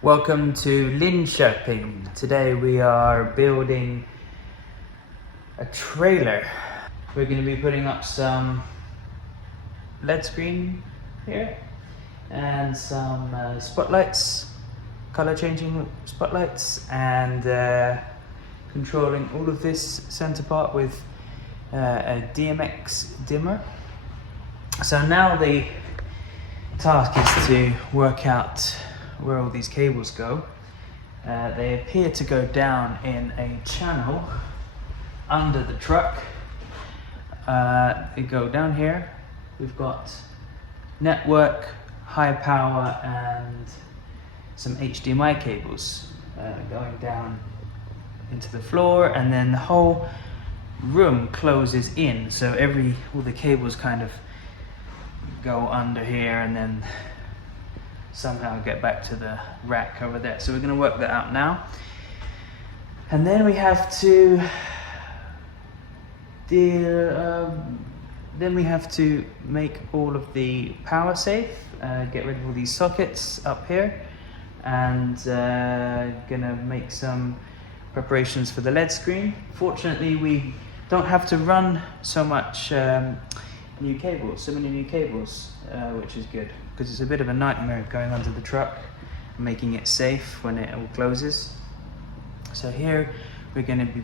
Welcome to Linköping. Today we are building a trailer. We're going to be putting up some LED screen here and some spotlights, color changing spotlights, and controlling all of this center part with a DMX dimmer. So now the task is to work out where all these cables go. They appear to go down in a channel under the truck. They go down here. We've got network, high power, and some HDMI cables going down into the floor, and then the whole room closes in. So all the cables kind of go under here and then somehow get back to the rack over there. So we're going to work that out now, and then we have to make all of the power safe, get rid of all these sockets up here, and gonna make some preparations for the LED screen. Fortunately, we don't have to run so many new cables, which is good, because it's a bit of a nightmare going under the truck and making it safe when it all closes. So here we're going to be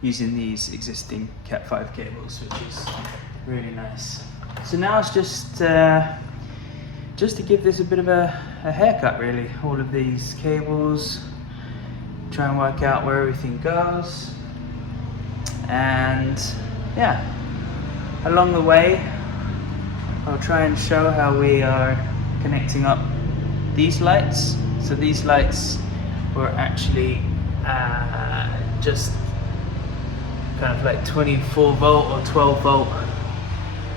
using these existing Cat 5 cables, which is really nice. So now it's just to give this a bit of a haircut, really. All of these cables, try and work out where everything goes, and yeah, along the way I'll try and show how we are connecting up these lights. So these lights were actually just kind of like 24 volt or 12 volt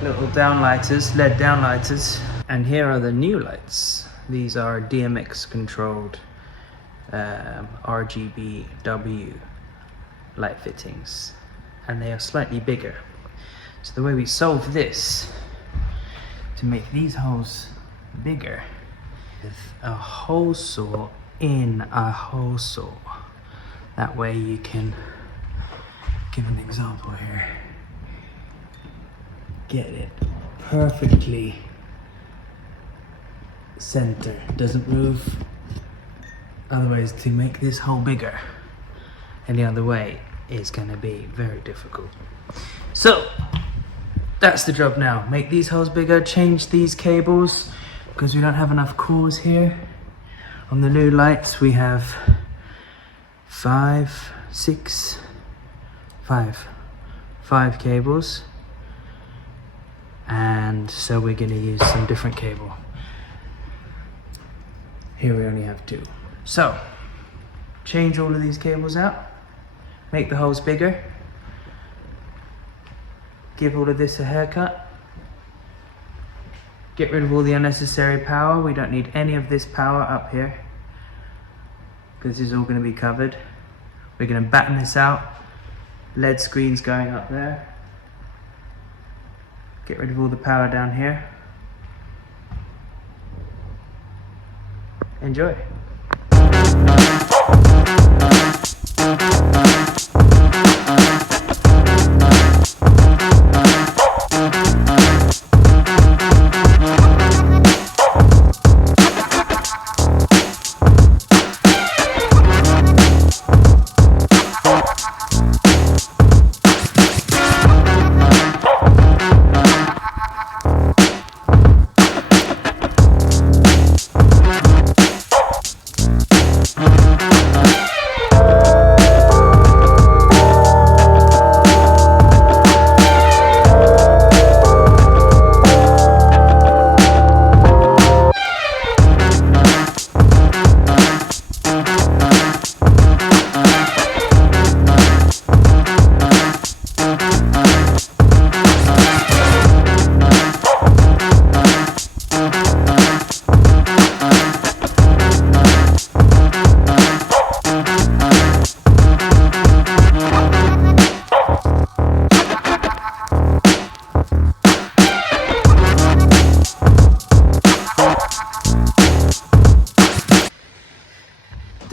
little downlighters, LED downlighters. And here are the new lights. These are DMX controlled RGB light fittings, and they are slightly bigger. So the way we solve this to make these holes bigger is a hole saw in a hole saw. That way you can give an example here. Get it perfectly center, doesn't move. Otherwise, to make this hole bigger any other way is going to be very difficult. So that's the job now. Make these holes bigger, change these cables, because we don't have enough cores here. On the new lights we have five cables, and so we're going to use some different cable. Here we only have two. So change all of these cables out, make the holes bigger, give all of this a haircut, get rid of all the unnecessary power. We don't need any of this power up here, because this is all going to be covered. We're going to batten this out. LED screens going up there. Get rid of all the power down here. Enjoy.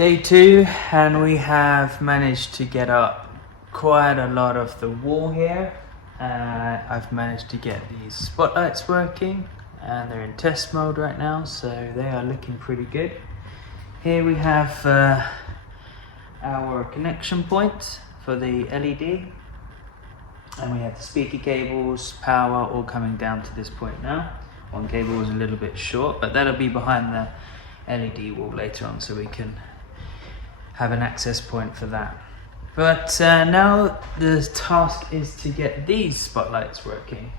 Day 2, and we have managed to get up quite a lot of the wall here. I've managed to get these spotlights working, and they're in test mode right now, so they are looking pretty good. Here we have our connection point for the LED, and we have the speaker cables, power, all coming down to this point now. One cable was a little bit short, but that'll be behind the LED wall later on, so we can have an access point for that. But now the task is to get these spotlights working,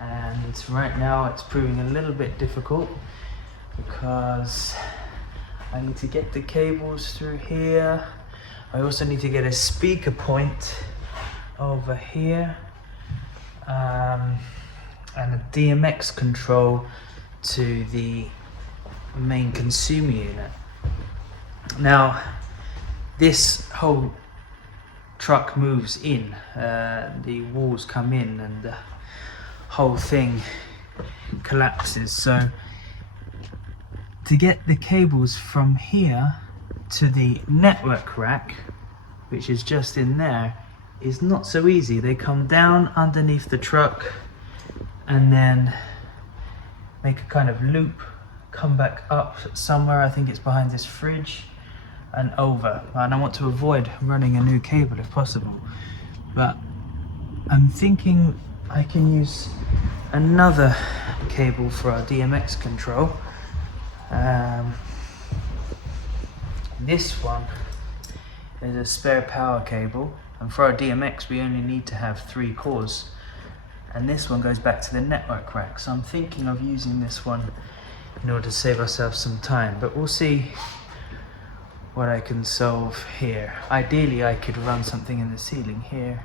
and right now it's proving a little bit difficult because I need to get the cables through here. I also need to get a speaker point over here, and a DMX control to the main consumer unit. Now this whole truck moves in, the walls come in and the whole thing collapses. So to get the cables from here to the network rack, which is just in there, is not so easy. They come down underneath the truck and then make a kind of loop, come back up somewhere, I think it's behind this fridge, and over. And I want to avoid running a new cable if possible, but I'm thinking I can use another cable for our DMX control. This one is a spare power cable, and for our DMX we only need to have 3 cores, and this one goes back to the network rack, so I'm thinking of using this one in order to save ourselves some time, but we'll see what I can solve here. Ideally I could run something in the ceiling here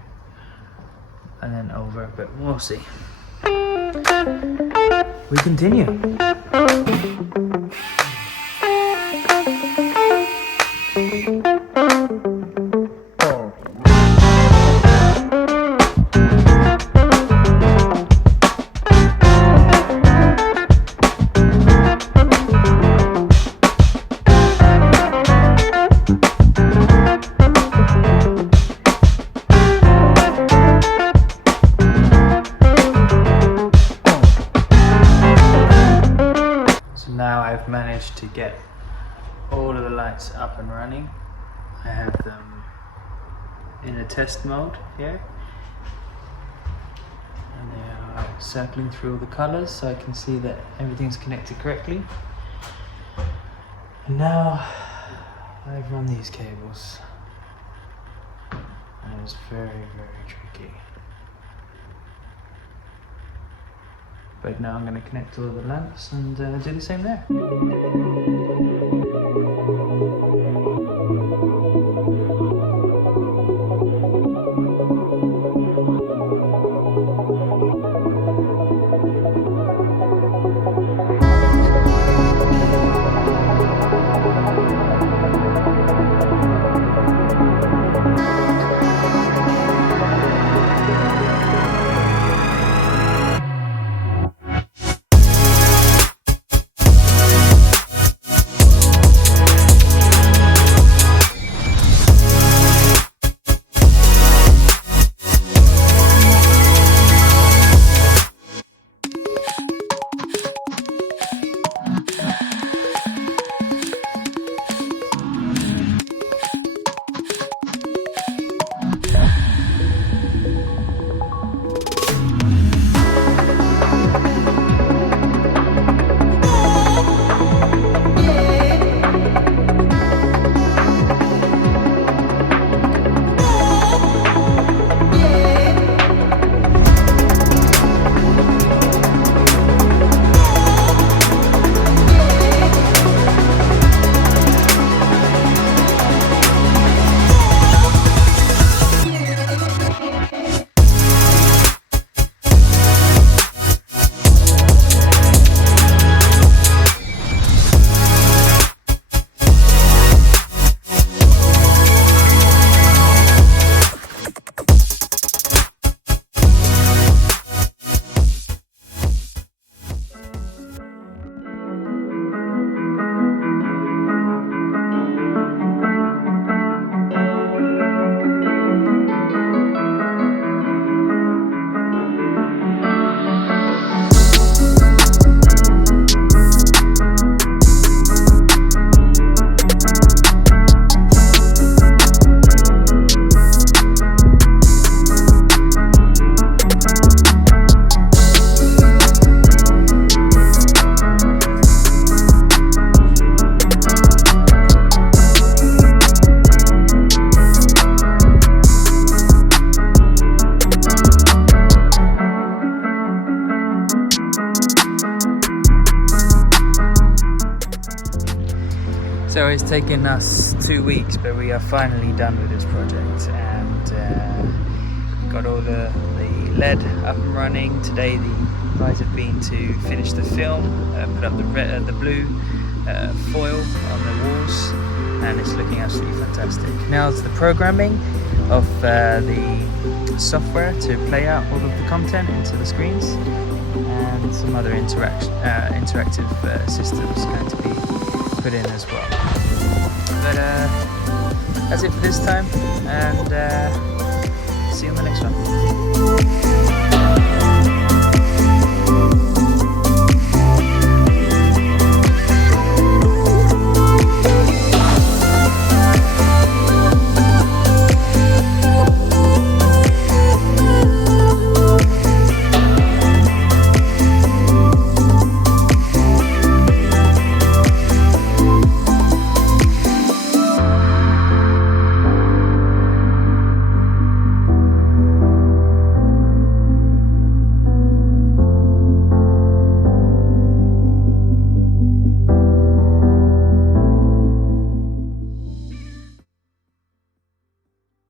and then over, but we'll see. We continue. Now I've managed to get all of the lights up and running. I have them in a test mode here, and they are circling through all the colors so I can see that everything's connected correctly. And now I've run these cables, and it's very, very tricky. But now I'm going to connect all of the lamps and do the same there. So it's taken us 2 weeks, but we are finally done with this project, and got all the LED up and running. Today the guys have been to finish the film, put up the blue foil on the walls, and it's looking absolutely fantastic. Now it's the programming of the software to play out all of the content into the screens, and some other interactive systems going to be put in as well. But that's it for this time, and see you on the next one.